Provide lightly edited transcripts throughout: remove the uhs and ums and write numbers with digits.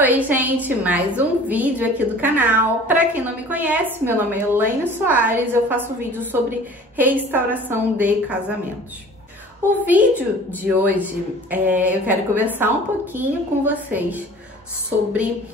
Oi gente, mais um vídeo aqui do canal. Para quem não me conhece, meu nome é Elaine Soares, eu faço vídeo sobre restauração de casamentos. O vídeo de hoje, eu quero conversar um pouquinho com vocês sobre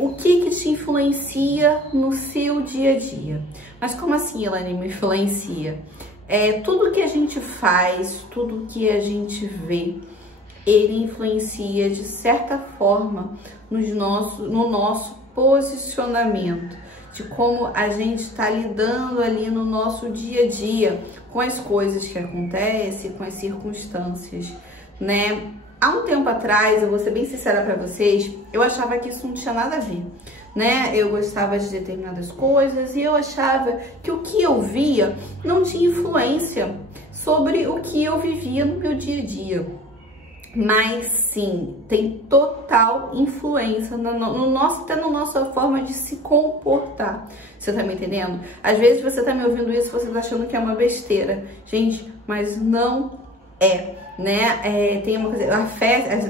o que te influencia no seu dia a dia. Mas como assim, Elaine, me influencia? Tudo que a gente faz, tudo que a gente vê, ele influencia de certa forma no nosso posicionamento, de como a gente está lidando ali no nosso dia a dia com as coisas que acontecem, com as circunstâncias, né? Há um tempo atrás, eu vou ser bem sincera para vocês, eu achava que isso não tinha nada a ver, né? Eu gostava de determinadas coisas e eu achava que o que eu via não tinha influência sobre o que eu vivia no meu dia a dia. Mas sim, tem total influência até na nossa forma de se comportar. Você tá me entendendo? Às vezes você tá me ouvindo isso, você tá achando que é uma besteira. Gente, mas não é, né? Tem uma coisa,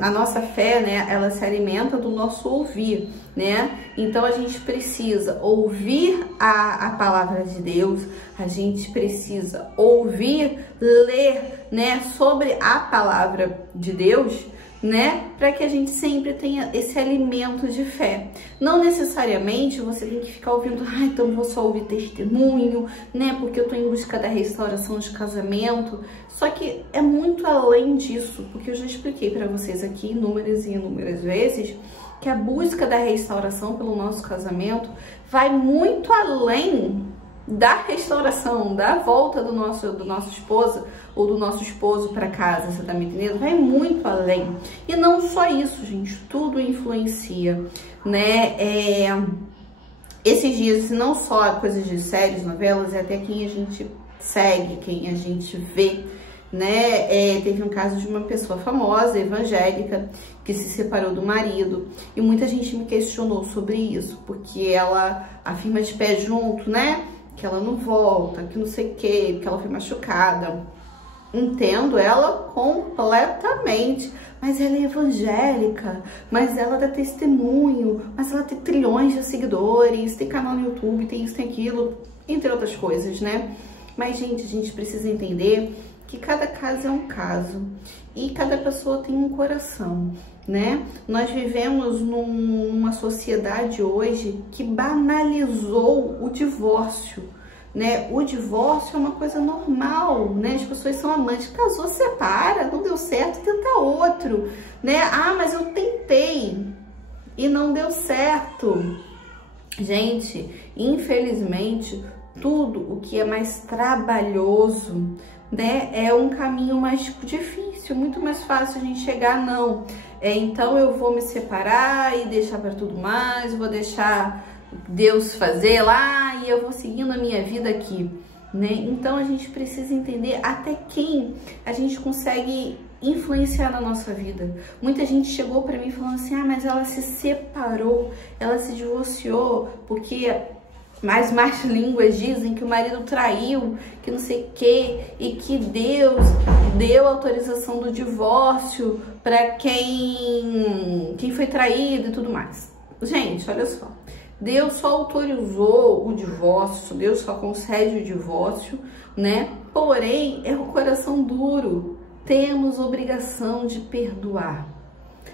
a nossa fé, né? Ela se alimenta do nosso ouvir, né? Então a gente precisa ouvir a palavra de Deus, a gente precisa ouvir, ler, né? Sobre a palavra de Deus, né? Para que a gente sempre tenha esse alimento de fé. Não necessariamente você tem que ficar ouvindo, então eu vou só ouvir testemunho, né? Porque eu tô em busca da restauração de casamento. Só que é muito além disso, porque eu já expliquei para vocês aqui inúmeras e inúmeras vezes que a busca da restauração pelo nosso casamento vai muito além da restauração, da volta do nosso esposo ou do nosso esposo para casa, você tá me entendendo? Vai muito além. E não só isso, gente, tudo influencia, né? Esses dias, não só coisas de séries, novelas, é até quem a gente segue, quem a gente vê, né? Teve um caso de uma pessoa famosa, evangélica, que se separou do marido, e muita gente me questionou sobre isso, porque ela afirma de pé junto, né? Que ela não volta, que não sei o que, que ela foi machucada. Entendo ela completamente, mas ela é evangélica, mas ela dá testemunho, mas ela tem trilhões de seguidores, tem canal no YouTube, tem isso, tem aquilo, entre outras coisas, né? Mas, gente, a gente precisa entender que cada caso é um caso e cada pessoa tem um coração, né? Nós vivemos numa sociedade hoje que banalizou o divórcio, né? O divórcio é uma coisa normal, né? As pessoas são amantes, casou, separa, não deu certo, tenta outro, né? Mas eu tentei e não deu certo. Gente, infelizmente, tudo o que é mais trabalhoso, né, é um caminho mais difícil, muito mais fácil a gente chegar, não. Então eu vou me separar e deixar para tudo mais, vou deixar Deus fazer lá e eu vou seguindo a minha vida aqui, né? Então a gente precisa entender até quem a gente consegue influenciar na nossa vida. Muita gente chegou para mim falando assim, mas ela se separou, ela se divorciou porque mais línguas dizem que o marido traiu, que não sei o que, e que Deus deu autorização do divórcio para quem foi traído e tudo mais. Gente, olha só, Deus só autorizou o divórcio, Deus só concede o divórcio, né? Porém, é o coração duro. Temos obrigação de perdoar.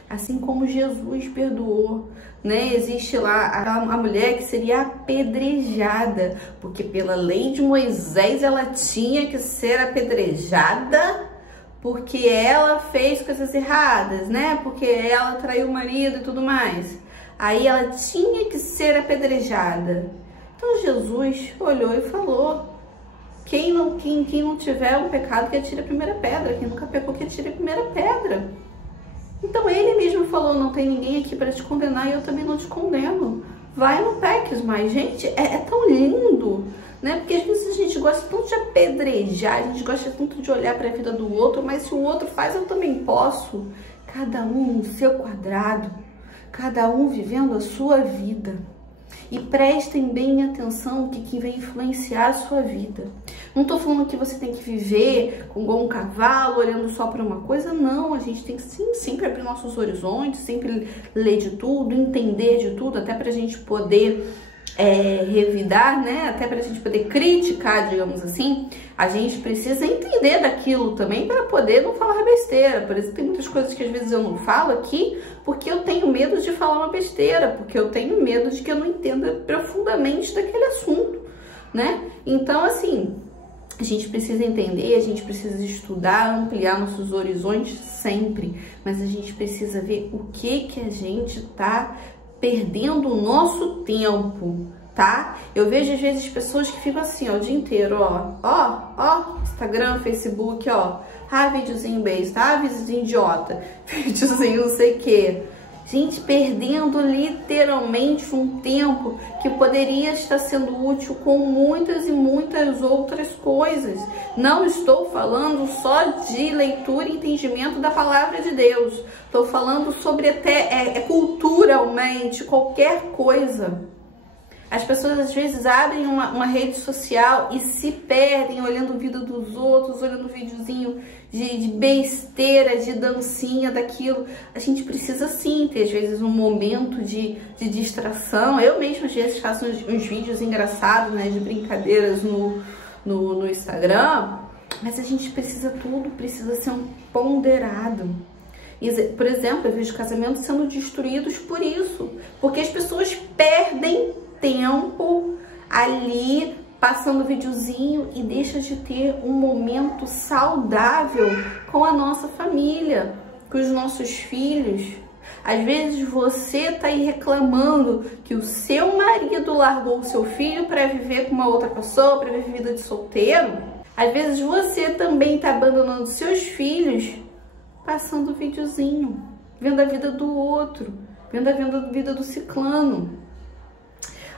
Assim como Jesus perdoou, né? Existe lá a mulher que seria apedrejada, porque pela lei de Moisés ela tinha que ser apedrejada porque ela fez coisas erradas, né? Porque ela traiu o marido e tudo mais. Aí ela tinha que ser apedrejada. Então Jesus olhou e falou: quem não tiver um pecado, que atire a primeira pedra. Quem nunca pecou, que atire a primeira pedra. Então ele mesmo falou, não tem ninguém aqui para te condenar e eu também não te condeno. Vai, não peques mais. Gente, é tão lindo, né? Porque às vezes a gente gosta tanto de apedrejar, a gente gosta tanto de olhar para a vida do outro, mas se o outro faz, eu também posso. Cada um no seu quadrado, cada um vivendo a sua vida. E prestem bem atenção que vai influenciar a sua vida. Não tô falando que você tem que viver igual um cavalo, olhando só para uma coisa, não. A gente tem que sim, sempre abrir nossos horizontes, sempre ler de tudo, entender de tudo, até pra gente poder revidar, né? Até pra gente poder criticar, digamos assim. A gente precisa entender daquilo também para poder não falar besteira. Por exemplo, tem muitas coisas que às vezes eu não falo aqui porque eu tenho medo de falar uma besteira, porque eu tenho medo de que eu não entenda profundamente daquele assunto, né? Então, assim, a gente precisa entender, a gente precisa estudar, ampliar nossos horizontes sempre, mas a gente precisa ver o que a gente tá perdendo o nosso tempo, tá? Eu vejo às vezes pessoas que ficam assim, ó, o dia inteiro, ó, Instagram, Facebook, ó, videozinho besta, videozinho idiota, videozinho não sei o que. Gente, perdendo literalmente um tempo que poderia estar sendo útil com muitas e muitas outras coisas. Não estou falando só de leitura e entendimento da palavra de Deus. Estou falando sobre até culturalmente, qualquer coisa. As pessoas às vezes abrem uma rede social e se perdem olhando a vida dos outros, olhando videozinho de besteira, de dancinha, daquilo. A gente precisa sim ter às vezes um momento de distração. Eu mesma às vezes faço uns vídeos engraçados, né, de brincadeiras no Instagram, mas a gente precisa precisa ser um ponderado. Por exemplo, eu vejo casamentos sendo destruídos por isso, porque as pessoas perdem tempo ali passando videozinho e deixa de ter um momento saudável com a nossa família, com os nossos filhos. Às vezes você tá aí reclamando que o seu marido largou o seu filho para viver com uma outra pessoa, para viver vida de solteiro. Às vezes você também tá abandonando seus filhos passando videozinho, vendo a vida do outro, vendo a vida do ciclano.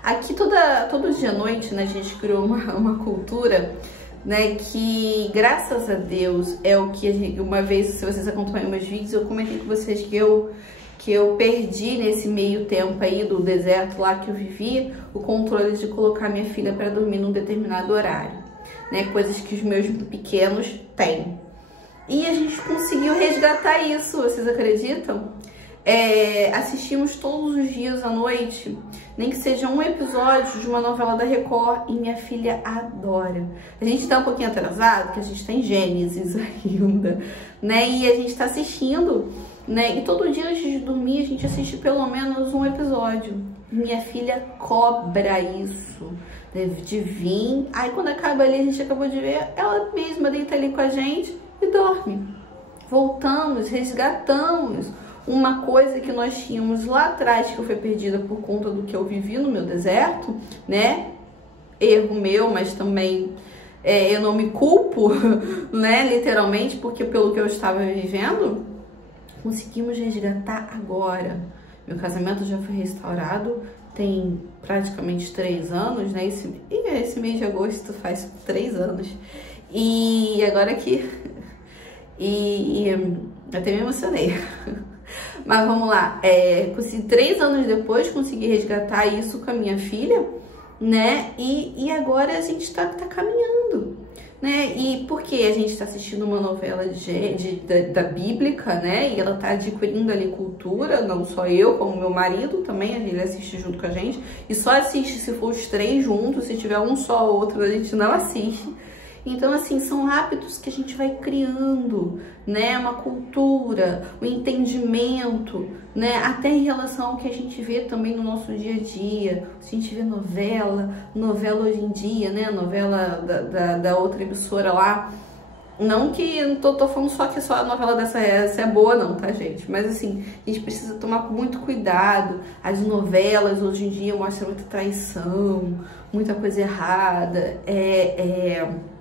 Aqui todo dia à noite, né, a gente criou uma cultura, né, que graças a Deus é o que uma vez, se vocês acompanham meus vídeos, eu comentei com vocês que eu perdi nesse meio tempo aí do deserto lá que eu vivi, o controle de colocar minha filha para dormir num determinado horário, né, coisas que os meus pequenos têm. E a gente conseguiu resgatar isso, vocês acreditam? Assistimos todos os dias à noite, nem que seja um episódio de uma novela da Record, e minha filha adora. A gente tá um pouquinho atrasado, porque a gente tá em Gênesis ainda, né? E a gente tá assistindo, né? E todo dia antes de dormir a gente assiste pelo menos um episódio. Minha filha cobra isso, de vir. Aí quando acaba ali, a gente acabou de ver, ela mesma deita ali com a gente e dorme. Voltamos, resgatamos uma coisa que nós tínhamos lá atrás, que foi perdida por conta do que eu vivi no meu deserto, né? Erro meu, mas também eu não me culpo, né? Literalmente, porque pelo que eu estava vivendo, conseguimos resgatar agora. Meu casamento já foi restaurado, tem praticamente 3 anos, né? Esse mês de agosto faz 3 anos. E agora que... eu até me emocionei. Mas vamos lá, 3 anos depois consegui resgatar isso com a minha filha, né? E agora a gente tá caminhando, né? E porque a gente tá assistindo uma novela da bíblica, né? E ela tá adquirindo ali cultura, não só eu, como meu marido também, ele assiste junto com a gente. E só assiste se for os 3 juntos, se tiver um só ou outro, a gente não assiste. Então, assim, são hábitos que a gente vai criando, né? Uma cultura, um entendimento, né? Até em relação ao que a gente vê também no nosso dia a dia. A gente vê novela hoje em dia, né? Novela da outra emissora lá. Não que não tô falando só que só a novela dessa é boa, não, tá, gente? Mas, assim, a gente precisa tomar muito cuidado. As novelas hoje em dia mostram muita traição, muita coisa errada,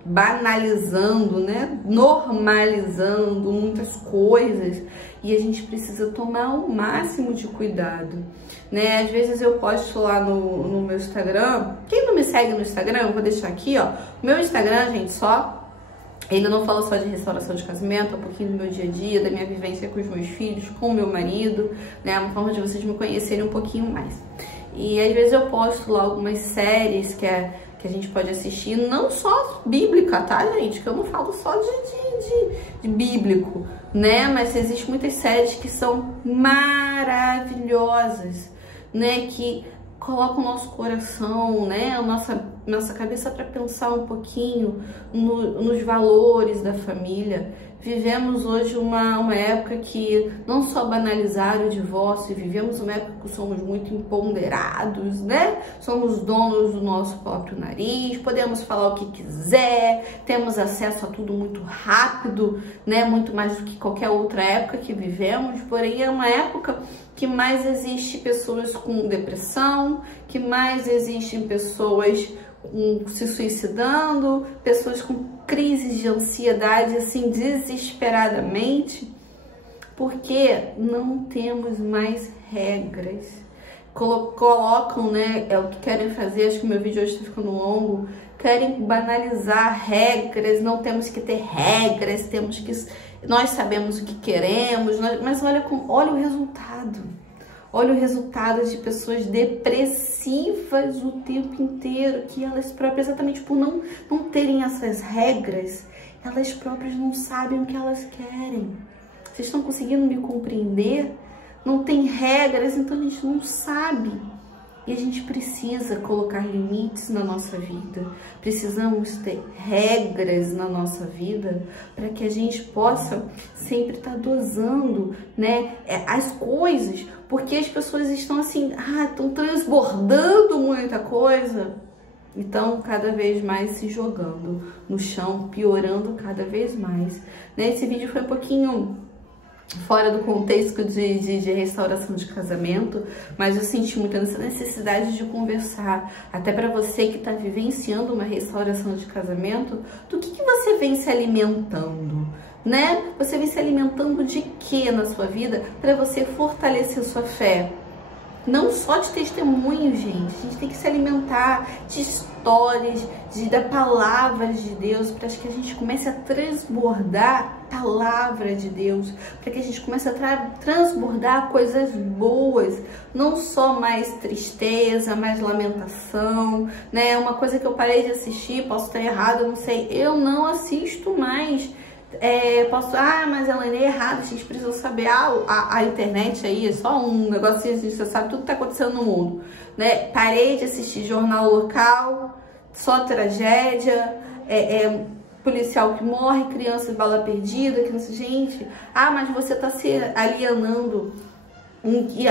banalizando, né? Normalizando muitas coisas, e a gente precisa tomar o máximo de cuidado, né? Às vezes eu posto lá no meu Instagram. Quem não me segue no Instagram, eu vou deixar aqui, ó. O meu Instagram, gente, ele não fala só de restauração de casamento, é um pouquinho do meu dia a dia, da minha vivência com os meus filhos, com o meu marido, né? Uma forma de vocês me conhecerem um pouquinho mais. E às vezes eu posto lá algumas séries que que a gente pode assistir, não só bíblica, tá, gente? Que eu não falo só de bíblico, né? Mas existem muitas séries que são maravilhosas, né? Que colocam o nosso coração, né? A nossa cabeça para pensar um pouquinho nos valores da família. Vivemos hoje uma época que não só banalizaram o divórcio, vivemos uma época que somos muito empoderados, né? Somos donos do nosso próprio nariz, podemos falar o que quiser, temos acesso a tudo muito rápido, né? Muito mais do que qualquer outra época que vivemos, porém é uma época que mais existe pessoas com depressão, que mais existem pessoas se suicidando, pessoas com crises de ansiedade, assim, desesperadamente, porque não temos mais regras. Colocam, né, é o que querem fazer, acho que o meu vídeo hoje está ficando longo, querem banalizar regras, não temos que ter regras, nós sabemos o que queremos, mas olha o resultado. Olha o resultado de pessoas depressivas o tempo inteiro, que elas próprias, exatamente por não terem essas regras, elas próprias não sabem o que elas querem. Vocês estão conseguindo me compreender? Não tem regras, então a gente não sabe. E a gente precisa colocar limites na nossa vida. Precisamos ter regras na nossa vida para que a gente possa sempre estar dosando, né, as coisas, porque as pessoas estão assim, estão transbordando muita coisa. Então, cada vez mais se jogando no chão, piorando cada vez mais. Né? Esse vídeo foi um pouquinho fora do contexto de restauração de casamento, mas eu senti muita necessidade de conversar, até para você que está vivenciando uma restauração de casamento, do que você vem se alimentando, né? Você vem se alimentando de quê na sua vida para você fortalecer sua fé? Não só de testemunho, gente. A gente tem que se alimentar de histórias, da palavra de Deus, para que a gente comece a transbordar a palavra de Deus, para que a gente comece a transbordar coisas boas, não só mais tristeza, mais lamentação, né? Uma coisa que eu parei de assistir, posso estar errada, não sei, eu não assisto mais. Mas ela é errada, a gente precisa saber, a internet aí é só um negocinho, você sabe tudo que tá acontecendo no mundo, né? Parei de assistir jornal local, só tragédia, policial que morre, criança de bala perdida, que não sei, gente, mas você tá se alienando. E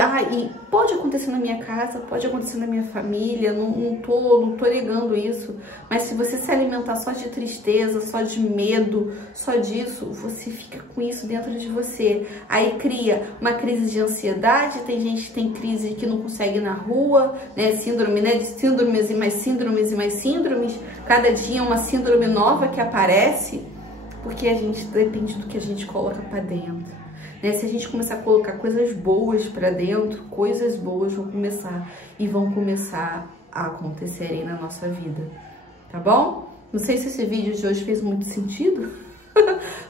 pode acontecer na minha casa, pode acontecer na minha família, não tô negando isso, mas se você se alimentar só de tristeza, só de medo, só disso, você fica com isso dentro de você. Aí cria uma crise de ansiedade, tem gente que tem crise que não consegue ir na rua, né? Síndrome, né? De síndromes e mais síndromes e mais síndromes, cada dia uma síndrome nova que aparece, porque a gente depende do que a gente coloca pra dentro. Né? Se a gente começar a colocar coisas boas para dentro, coisas boas vão começar a acontecerem na nossa vida, tá bom? Não sei se esse vídeo de hoje fez muito sentido,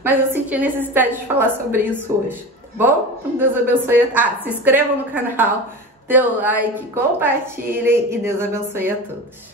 mas eu senti a necessidade de falar sobre isso hoje, tá bom? Então Deus abençoe. Se inscrevam no canal, dê o like, compartilhem e Deus abençoe a todos.